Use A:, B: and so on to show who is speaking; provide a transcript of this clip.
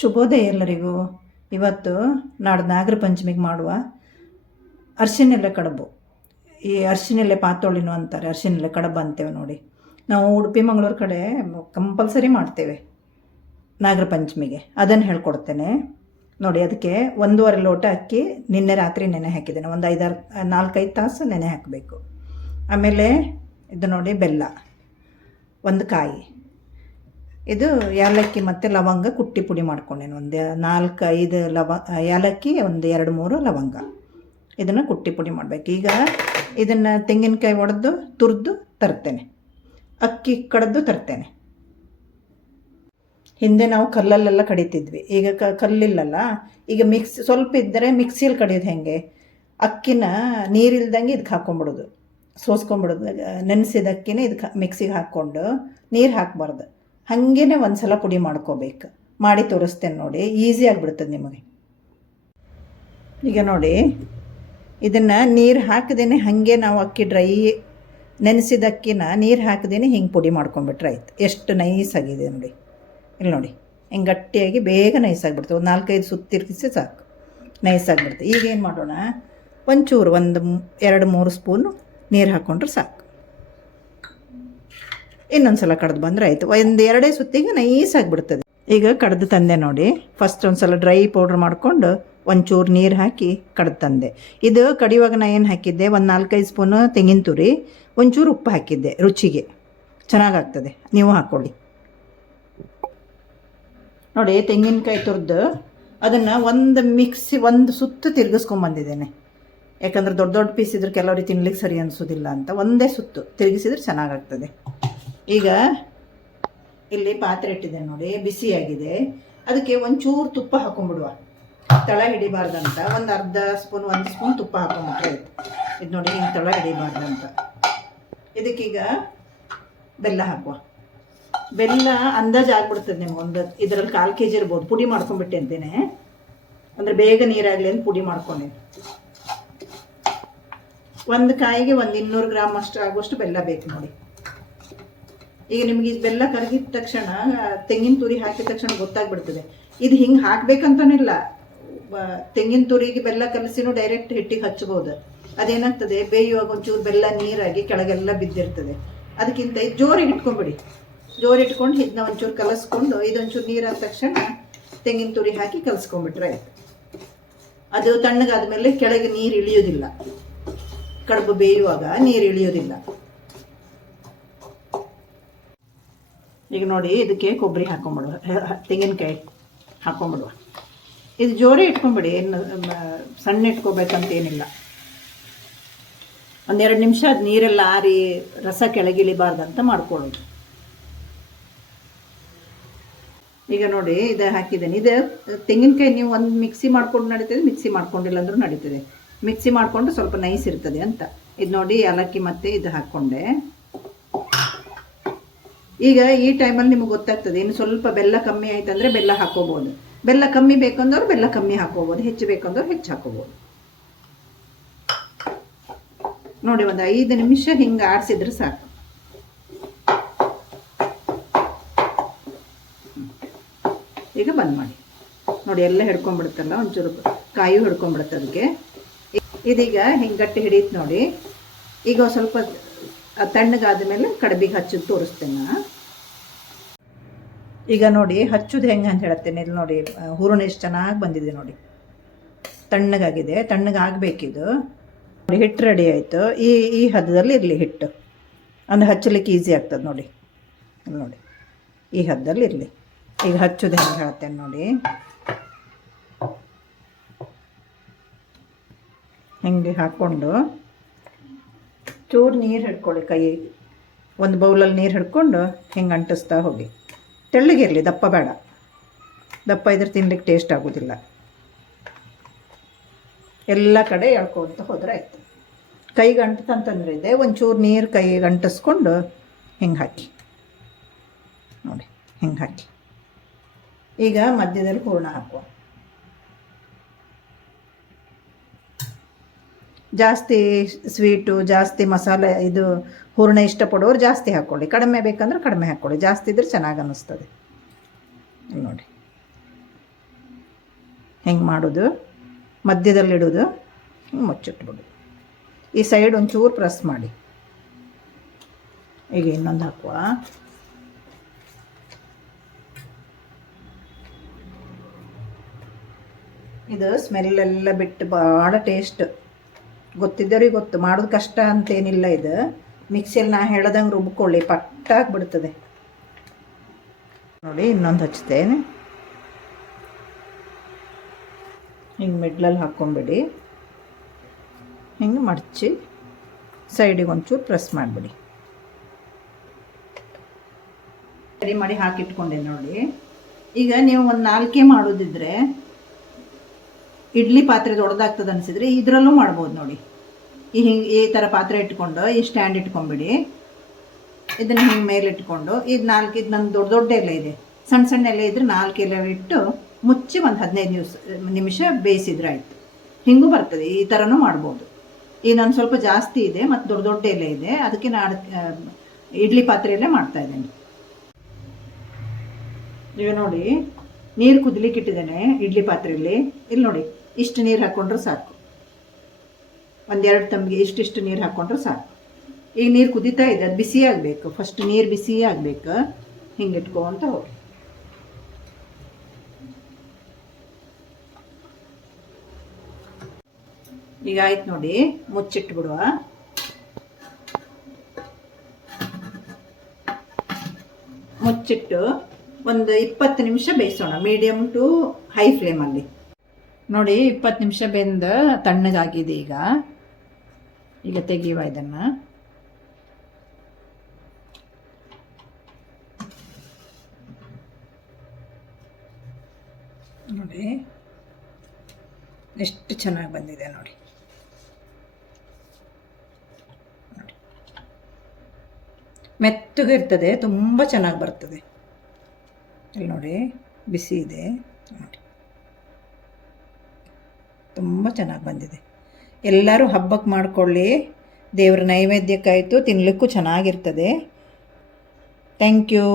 A: ಶುಭೋದಯ ಎಲ್ಲರಿಗೂ ಇವತ್ತು ನಾಡು ನಾಗರ ಪಂಚಮಿಗೆ ಮಾಡುವ ಅರ್ಶಿನೆಲೆ ಕಡಬು. ಈ ಅರ್ಶಿನೆಲೆ ಪಾತೋಳಿನು ಅಂತಾರೆ ಅರ್ಶಿನೆಲೆ ಕಡುಬು ಅಂತೇವೆ ನೋಡಿ. ನಾವು ಉಡುಪಿ, ಮಂಗಳೂರು ಕಡೆ ಕಂಪಲ್ಸರಿ ಮಾಡ್ತೇವೆ ನಾಗರ ಪಂಚಮಿಗೆ. ಅದನ್ನು ಹೇಳ್ಕೊಡ್ತೇನೆ. ನೋಡಿ, ಅದಕ್ಕೆ ಒಂದೂವರೆ ಲೋಟ ಅಕ್ಕಿ, ನಿನ್ನೆ ರಾತ್ರಿ ನೆನೆ ಹಾಕಿದ್ದೇನೆ. ಒಂದು ಐದಾರು, ನಾಲ್ಕೈದು ತಾಸು ನೆನೆ ಹಾಕಬೇಕು. ಆಮೇಲೆ ಇದು ನೋಡಿ, ಬೆಲ್ಲ. ಒಂದು ಕಾಯಿ. ಇದು ಏಲಕ್ಕಿ ಮತ್ತು ಲವಂಗ ಕುಟ್ಟಿ ಪುಡಿ ಮಾಡ್ಕೊಂಡೇನು ಒಂದು ನಾಲ್ಕು, ಐದು ಲವ, ಏಲಕ್ಕಿ, ಒಂದು ಎರಡು, ಮೂರು ಲವಂಗ. ಇದನ್ನು ಕುಟ್ಟಿ ಪುಡಿ ಮಾಡಬೇಕು. ಈಗ ಇದನ್ನು ತೆಂಗಿನಕಾಯಿ ಒಡೆದು ತುರಿದು ತರ್ತೇನೆ. ಅಕ್ಕಿ ಕಡ್ದು ತರ್ತೇನೆ. ಹಿಂದೆ ನಾವು ಕಲ್ಲಲ್ಲೆಲ್ಲ ಕಡಿತಿದ್ವಿ. ಈಗ ಕ, ಕಲ್ಲಿಲ್ಲಲ್ಲ. ಈಗ ಮಿಕ್ಸ್, ಸ್ವಲ್ಪ ಇದ್ದರೆ ಮಿಕ್ಸಿಯಲ್ಲಿ ಕಡಿಯೋದು ಹೆಂಗೆ? ಅಕ್ಕಿನ ನೀರಿಲ್ದಂಗೆ ಇದಕ್ಕೆ ಹಾಕ್ಕೊಂಬಿಡೋದು ಸೋಸ್ಕೊಂಬಿಡೋದು ನೆನೆಸಿದ ಅಕ್ಕಿನೇ ಇದಕ್ಕೆ ಮಿಕ್ಸಿಗೆ ಹಾಕ್ಕೊಂಡು ನೀರು ಹಾಕಬಾರ್ದು. ಹಾಗೇ ಒಂದು ಸಲ ಪುಡಿ ಮಾಡ್ಕೋಬೇಕು. ಮಾಡಿ ತೋರಿಸ್ತೇನೆ ನೋಡಿ, ಈಸಿ ಆಗಿಬಿಡ್ತದೆ ನಿಮಗೆ. ಈಗ ನೋಡಿ, ಇದನ್ನು ನೀರು ಹಾಕದೇನೆ ಹಾಗೆ ನಾವು ಅಕ್ಕಿ ಡ್ರೈ ನೆನೆಸಿದ ಅಕ್ಕಿನ ನೀರು ಹಾಕದೇನೆ ಹಿಂಗೆ ಪುಡಿ ಮಾಡ್ಕೊಂಬಿಟ್ರೆ ಆಯ್ತು. ಎಷ್ಟು ನೈಸ್ ಆಗಿದೆ ನೋಡಿ. ಇಲ್ಲಿ ನೋಡಿ, ಹಿಂಗೆ ಗಟ್ಟಿಯಾಗಿ ಬೇಗ ನೈಸಾಗಿಬಿಡ್ತು ಒಂದು ನಾಲ್ಕೈದು ಸುತ್ತಿರ್ಗಿಸಿ ತಿರುಗಿಸಿ ಸಾಕು. ನೈಸಾಗಿಬಿಡ್ತು ಈಗೇನು ಮಾಡೋಣ, ಒಂಚೂರು, ಒಂದು ಎರಡು, ಮೂರು ಸ್ಪೂನು ನೀರು ಹಾಕ್ಕೊಂಡ್ರೆ ಸಾಕು. ಇನ್ನೊಂದು ಸಲ ಕಡ್ದು ಬಂದರೆ ಆಯಿತು. ಒಂದು ಎರಡೇ ಸುತ್ತಿಗೆ ನೈಸ್ ಆಗಿಬಿಡ್ತದೆ ಈಗ ಕಡ್ದು ತಂದೆ ನೋಡಿ ಫಸ್ಟ್ ಒಂದು ಸಲ ಡ್ರೈ ಪೌಡ್ರ್ ಮಾಡ್ಕೊಂಡು ಒಂಚೂರು ನೀರು ಹಾಕಿ ಕಡ್ದು ತಂದೆ. ಇದು ಕಡಿಯುವಾಗ ನಾ ಏನು ಹಾಕಿದ್ದೆ, ಒಂದು ನಾಲ್ಕೈದು ಸ್ಪೂನು ತೆಂಗಿನ ತುರಿ, ಒಂಚೂರು ಉಪ್ಪು ಹಾಕಿದ್ದೆ ರುಚಿಗೆ. ಚೆನ್ನಾಗಾಗ್ತದೆ. ನೀವು ಹಾಕ್ಕೊಳ್ಳಿ ನೋಡಿ, ತೆಂಗಿನಕಾಯಿ ತುರಿದು ಅದನ್ನು ಒಂದು ಮಿಕ್ಸಿ ಒಂದು ಸುತ್ತು ತಿರುಗಿಸ್ಕೊಂಬಂದಿದ್ದೇನೆ ಯಾಕಂದ್ರೆ ದೊಡ್ಡ ದೊಡ್ಡ ಪೀಸ್ ಇದ್ರೆ ಕೆಲವರಿಗೆ ತಿನ್ಲಿಕ್ಕೆ ಸರಿ ಅನಿಸೋದಿಲ್ಲ ಅಂತ. ಒಂದೇ ಸುತ್ತು ತಿರುಗಿಸಿದ್ರೆ ಚೆನ್ನಾಗಾಗ್ತದೆ. ಈಗ ಇಲ್ಲಿ ಪಾತ್ರೆ ಇಟ್ಟಿದೆ ನೋಡಿ, ಬಿಸಿಯಾಗಿದೆ. ಅದಕ್ಕೆ ಒಂಚೂರು ತುಪ್ಪ ಹಾಕೊಂಡ್ಬಿಡುವ. ತಳ ಹಿಡಿಬಾರ್ದಂತ, ಒಂದು ಅರ್ಧ ಸ್ಪೂನ್, ಒಂದು ಸ್ಪೂನ್ ತುಪ್ಪ ಹಾಕೊಂಡ್ಬಿಟ್ರೆ ಇದು ನೋಡಿ ಹಿಂಗೆ ತಳ ಹಿಡಿಬಾರ್ದಂತ. ಇದಕ್ಕೀಗ ಬೆಲ್ಲ ಹಾಕುವ. ಬೆಲ್ಲ ಅಂದಾಜು ಆಗ್ಬಿಡ್ತದೆ ನಿಮ್ಗೆ, ಒಂದು ಇದರಲ್ಲಿ ಕಾಲು ಕೆ ಜಿ ಇರ್ಬೋದು. ಪುಡಿ ಮಾಡ್ಕೊಂಡ್ಬಿಟ್ಟೆ ಅಂತೇನೆ. ಅಂದರೆ ಬೇಗ ನೀರಾಗಲಿ ಅಂತ ಪುಡಿ ಮಾಡ್ಕೊಂಡೆ. ಒಂದು ಕಾಯಿಗೆ ಒಂದು ಇನ್ನೂರು ಗ್ರಾಮ್ ಅಷ್ಟು ಆಗುವಷ್ಟು ಬೆಲ್ಲ ಬೇಕು ನೋಡಿ. ಈಗ ನಿಮ್ಗೆ ಇದು ಬೆಲ್ಲ ಕರಗಿದ ತಕ್ಷಣ, ತೆಂಗಿನ ತುರಿ ಹಾಕಿದ ತಕ್ಷಣ ಗೊತ್ತಾಗ್ಬಿಡ್ತದೆ. ಇದು ಹಿಂಗೆ ಹಾಕ್ಬೇಕಂತನಿಲ್ಲ ತೆಂಗಿನ ತುರಿಗೆ ಬೆಲ್ಲ ಕಲಸಿನೂ ಡೈರೆಕ್ಟ್ ಹಿಟ್ಟಿಗೆ ಹಚ್ಬೋದು. ಅದೇನಾಗ್ತದೆ? ಬೇಯುವಾಗ ಒಂಚೂರು ಬೆಲ್ಲ ನೀರಾಗಿ ಕೆಳಗೆಲ್ಲ ಬಿದ್ದಿರ್ತದೆ. ಅದಕ್ಕಿಂತ ಇದು ಜೋರಿಗೆ ಇಟ್ಕೊಂಬಿಡಿ ಜೋರು ಇಟ್ಕೊಂಡು ಇದನ್ನ ಒಂಚೂರು ಕಲಸ್ಕೊಂಡು ಇದೊಂಚೂರು ನೀರಾದ ತಕ್ಷಣ ತೆಂಗಿನ ತುರಿ ಹಾಕಿ ಕಲಸ್ಕೊಂಡ್ಬಿಟ್ರೆ ಆಯ್ತು. ಅದು ತಣ್ಣಗಾದ್ಮೇಲೆ ಕೆಳಗೆ ನೀರು ಇಳಿಯೋದಿಲ್ಲ. ಕಡುಬು ಬೇಯುವಾಗ ನೀರು ಇಳಿಯೋದಿಲ್ಲ. ಈಗ ನೋಡಿ ಇದಕ್ಕೆ ಕೊಬ್ಬರಿ ಹಾಕೊಂಬಿಡುವ. ತೆಂಗಿನಕಾಯಿ ಹಾಕೊಂಬಿಡುವ. ಇದು ಜೋರೇ ಇಟ್ಕೊಂಬಿಡಿ ಏನು ಸಣ್ಣ ಇಟ್ಕೋಬೇಕಂತ ಏನಿಲ್ಲ. ಒಂದೆರಡು ನಿಮಿಷ ಅದು ನೀರೆಲ್ಲ ಆರಿ ರಸ ಕೆಳಗಿಳಿಬಾರ್ದಂತ ಮಾಡ್ಕೊಳ್ಳೋದು. ಈಗ ನೋಡಿ, ಇದು ಹಾಕಿದ್ದೇನೆ. ಇದು, ತೆಂಗಿನಕಾಯಿ ನೀವು ಒಂದು ಮಿಕ್ಸಿ ಮಾಡ್ಕೊಂಡು ನಡೀತದೆ, ಮಿಕ್ಸಿ ಮಾಡ್ಕೊಂಡಿಲ್ಲ ಅಂದ್ರೂ ನಡೀತದೆ. ಮಿಕ್ಸಿ ಮಾಡಿಕೊಂಡು ಸ್ವಲ್ಪ ನೈಸ್ ಇರ್ತದೆ ಅಂತ. ಇದು ನೋಡಿ, ಏಲಕ್ಕಿ ಮತ್ತು ಇದು ಹಾಕ್ಕೊಂಡೆ ಈಗ ಈ ಟೈಮಲ್ಲಿ ನಿಮಗೆ ಗೊತ್ತಾಗ್ತದೆ, ಇನ್ನು ಸ್ವಲ್ಪ ಬೆಲ್ಲ ಕಮ್ಮಿ ಆಯ್ತಂದ್ರೆ ಬೆಲ್ಲ ಹಾಕೋಬೋದು. ಬೆಲ್ಲ ಕಮ್ಮಿ ಬೇಕಂದವ್ರು ಬೆಲ್ಲ ಕಮ್ಮಿ ಹಾಕೋಬೋದು, ಹೆಚ್ಚು ಬೇಕಂದವ್ರು ಹೆಚ್ಚು ಹಾಕೋಬೋದು. ನೋಡಿ ಒಂದು ಐದು ನಿಮಿಷ ಹಿಂಗೆ ಆಡಿಸಿದ್ರೆ ಸಾಕು. ಈಗ ಬಂದ್ ಮಾಡಿ. ನೋಡಿ ಎಲ್ಲ ಹಿಡ್ಕೊಂಡ್ಬಿಡುತ್ತಲ್ಲ, ಒಂಚೂರು ಕಾಯು ಹಿಡ್ಕೊಂಡ್ಬಿಡುತ್ತೆ ಅದಕ್ಕೆ. ಇದೀಗ ಹಿಂಗೆ ಗಟ್ಟಿ ಹಿಡಿಯುತ್ತೆ ನೋಡಿ. ಈಗ ಸ್ವಲ್ಪ ತಣ್ಣಗಾದ ಮೇಲೆ ಕಡಬಿಗೆ ಹಚ್ಚೋದು ತೋರಿಸ್ತೇನೆ ನಾ. ಈಗ ನೋಡಿ, ಹಚ್ಚೋದು ಹೆಂಗೆ ಅಂತ ಹೇಳ್ತೇನೆ ಇಲ್ಲಿ ನೋಡಿ ಹೂರಣ ಎಷ್ಟು ಚೆನ್ನಾಗಿ ಬಂದಿದೆ ನೋಡಿ. ತಣ್ಣಗಾಗಿದೆ, ತಣ್ಣಗಾಗಬೇಕಿದು. ನೋಡಿ, ಹಿಟ್ಟು ರೆಡಿ ಆಯಿತು. ಈ ಈ ಹದದಲ್ಲಿ ಇರಲಿ ಹಿಟ್ಟು. ಅಂದ್ರೆ ಹಚ್ಚಲಿಕ್ಕೆ ಈಸಿ ಆಗ್ತದೆ ನೋಡಿ. ನೋಡಿ, ಈ ಹದ್ದಲ್ಲಿ ಇರಲಿ. ಈಗ ಹಚ್ಚೋದು ಹೆಂಗೆ ಹೇಳ್ತೇನೆ ನೋಡಿ. ಹಿಂಗೆ ಹಾಕ್ಕೊಂಡು ಚೂರು ನೀರು ಹಿಡ್ಕೊಳ್ಳಿ ಕೈ. ಒಂದು ಬೌಲಲ್ಲಿ ನೀರು ಹಿಡ್ಕೊಂಡು ಹಿಂಗೆ ಅಂಟಿಸ್ತಾ ಹೋಗಿ. ತೆಳ್ಳಗಿರಲಿ ದಪ್ಪ ಬೇಡ. ದಪ್ಪ ಇದ್ರೆ ತಿನ್ಲಿಕ್ಕೆ ಟೇಸ್ಟ್ ಆಗೋದಿಲ್ಲ. ಎಲ್ಲ ಕಡೆ ಎಳ್ಕೊಳ್ತಾ ಹೋದ್ರೆ ಆಯಿತು. ಕೈಗೆ ಅಂಟತಂತಂದ್ರೆ ಇದೆ ಒಂಚೂರು ನೀರು ಕೈಗೆ ಅಂಟಿಸ್ಕೊಂಡು ಹಿಂಗೆ ಹಾಕಿ. ನೋಡಿ, ಹಿಂಗೆ ಹಾಕಿ. ಈಗ ಮಧ್ಯದಲ್ಲಿ ಹೂರ್ಣ ಹಾಕುವ. ಜಾಸ್ತಿ ಸ್ವೀಟು ಜಾಸ್ತಿ ಮಸಾಲೆ ಇದು ಹೂರಣ ಇಷ್ಟಪಡೋರು ಜಾಸ್ತಿ ಹಾಕ್ಕೊಳ್ಳಿ ಕಡಿಮೆ ಬೇಕಂದ್ರೆ ಕಡಿಮೆ ಹಾಕ್ಕೊಳ್ಳಿ ಜಾಸ್ತಿ ಇದ್ರೆ ಚೆನ್ನಾಗಿ ಅನ್ನಿಸ್ತದೆ. ನೋಡಿ. ಹೆಂಗೆ ಮಾಡೋದು? ಮಧ್ಯದಲ್ಲಿಡೋದು. ಹಿಂಗೆ ಮುಚ್ಚಿಟ್ಬಿಡು. ಈ ಸೈಡ್ ಒಂಚೂರು ಪ್ರೆಸ್ ಮಾಡಿ. ಈಗ ಇನ್ನೊಂದು ಹಾಕುವ. ಇದು ಸ್ಮೆಲ್ ಎಲ್ಲ ಬಿಟ್ಟು ಭಾಳ ಟೇಸ್ಟ್ ಗೊತ್ತಿದ್ದವ್ರಿಗೆ ಗೊತ್ತು. ಮಾಡೋದು ಕಷ್ಟ ಅಂತೇನಿಲ್ಲ ಇದು. ಮಿಕ್ಸಿಯಲ್ಲಿ ನಾ ಹೇಳ್ದಂಗೆ ರುಬ್ಕೊಳ್ಳಿ. ಪಟ್ಟಾಗಿ ಬಿಡ್ತದೆ ನೋಡಿ, ಇನ್ನೊಂದು ಹಚ್ತೇನೆ. ಹಿಂಗೆ ಮಿಡ್ಲಲ್ಲಿ ಹಾಕ್ಕೊಂಬಿಡಿ ಹಿಂಗೆ ಮಡಚಿ ಸೈಡಿಗೆ ಒಂಚೂರು ಪ್ರೆಸ್ ಮಾಡಿಬಿಡಿ. ರೆಡಿ ಮಾಡಿ ಹಾಕಿಟ್ಕೊಂಡೆ ನೋಡಿ. ಈಗ ನೀವು ಒಂದು ನಾಲ್ಕೇ ಮಾಡೋದಿದ್ರೆ ಇಡ್ಲಿ ಪಾತ್ರೆ ದೊಡ್ಡದಾಗ್ತದೆ ಅನಿಸಿದ್ರೆ ಇದರಲ್ಲೂ ಮಾಡ್ಬೋದು ನೋಡಿ. ಈ ಹಿಂಗೆ ಈ ಥರ ಪಾತ್ರೆ ಇಟ್ಕೊಂಡು, ಈ ಸ್ಟ್ಯಾಂಡ್ ಇಟ್ಕೊಂಬಿಡಿ. ಇದನ್ನು ಹಿಂಗೆ ಮೇಲೆ ಇಟ್ಕೊಂಡು ಇದು ನಾಲ್ಕು, ಇದು ನಂದು ದೊಡ್ಡ ದೊಡ್ಡ ಎಲೆ ಇದೆ. ಸಣ್ಣ ಸಣ್ಣ ಎಲೆ ಇದ್ರೆ ನಾಲ್ಕು ಎಲೆ ಇಟ್ಟು ಮುಚ್ಚಿ ಒಂದು ಹದಿನೈದು ನಿಮಿಷ ನಿಮಿಷ ಬೇಯಿಸಿದ್ರೆ ಆಯಿತು. ಹಿಂಗೂ ಬರ್ತದೆ, ಈ ಥರನೂ ಮಾಡ್ಬೋದು. ಈ ನಾನು ಸ್ವಲ್ಪ ಜಾಸ್ತಿ ಇದೆ, ಮತ್ತು ದೊಡ್ಡ ದೊಡ್ಡ ಎಲೆ ಇದೆ, ಅದಕ್ಕೆ ನಾನು ಇಡ್ಲಿ ಪಾತ್ರೆಯಲ್ಲೇ ಮಾಡ್ತಾ ಇದ್ದೇನೆ. ನೀವು ನೋಡಿ, ನೀರು ಕುದಲಿಕ್ಕೆ ಇಟ್ಟಿದ್ದೇನೆ ಇಡ್ಲಿ ಪಾತ್ರೆಯಲ್ಲಿ ಇಲ್ಲಿ ನೋಡಿ ಇಷ್ಟು ನೀರು ಹಾಕ್ಕೊಂಡ್ರೆ ಸಾಕು. ಒಂದೆರಡು ತಂಬಿಗೆ ಇಷ್ಟಿಷ್ಟು ನೀರು ಹಾಕ್ಕೊಂಡ್ರೆ ಸಾಕು. ಈಗ ನೀರು ಕುದೀತಾ ಇದೆ, ಅದು ಬಿಸಿ ಆಗಬೇಕು. ಫಸ್ಟ್ ನೀರು ಬಿಸಿ ಆಗಬೇಕು. ಹಿಂಗೆ ಇಟ್ಕೊಂತ ಹೋಗಿ. ಈಗ ಆಯ್ತು ನೋಡಿ, ಮುಚ್ಚಿಟ್ಬಿಡುವ. ಮುಚ್ಚಿಟ್ಟು ಒಂದು ಇಪ್ಪತ್ತು ನಿಮಿಷ ಬೇಯಿಸೋಣ. ಮೀಡಿಯಮ್ ಟು ಹೈ ಫ್ಲೇಮಲ್ಲಿ ನೋಡಿ, ಇಪ್ಪತ್ತು ನಿಮಿಷ ಬೆಂದು ತಣ್ಣಗಾಗಿದೆ ಈಗ. ಈಗ ತೆಗೆಯುವ ಇದನ್ನು. ನೋಡಿ, ಎಷ್ಟು ಚೆನ್ನಾಗಿ ಬಂದಿದೆ ನೋಡಿ. ನೋಡಿ. ಮೆತ್ತಗಿರ್ತದೆ ತುಂಬ ಚೆನ್ನಾಗಿ ಬರ್ತದೆ. ಇಲ್ಲಿ ನೋಡಿ, ಬಿಸಿ ಇದೆ. ನೋಡಿ. ತುಂಬ ಚೆನ್ನಾಗಿ ಬಂದಿದೆ. ಎಲ್ಲರೂ ಹಬ್ಬಕ್ಕೆ ಮಾಡಿಕೊಳ್ಳಿ. ದೇವ್ರ ನೈವೇದ್ಯಕ್ಕಾಯಿತು ತಿನ್ನಲಿಕ್ಕೂ ಚೆನ್ನಾಗಿರ್ತದೆ. Thank you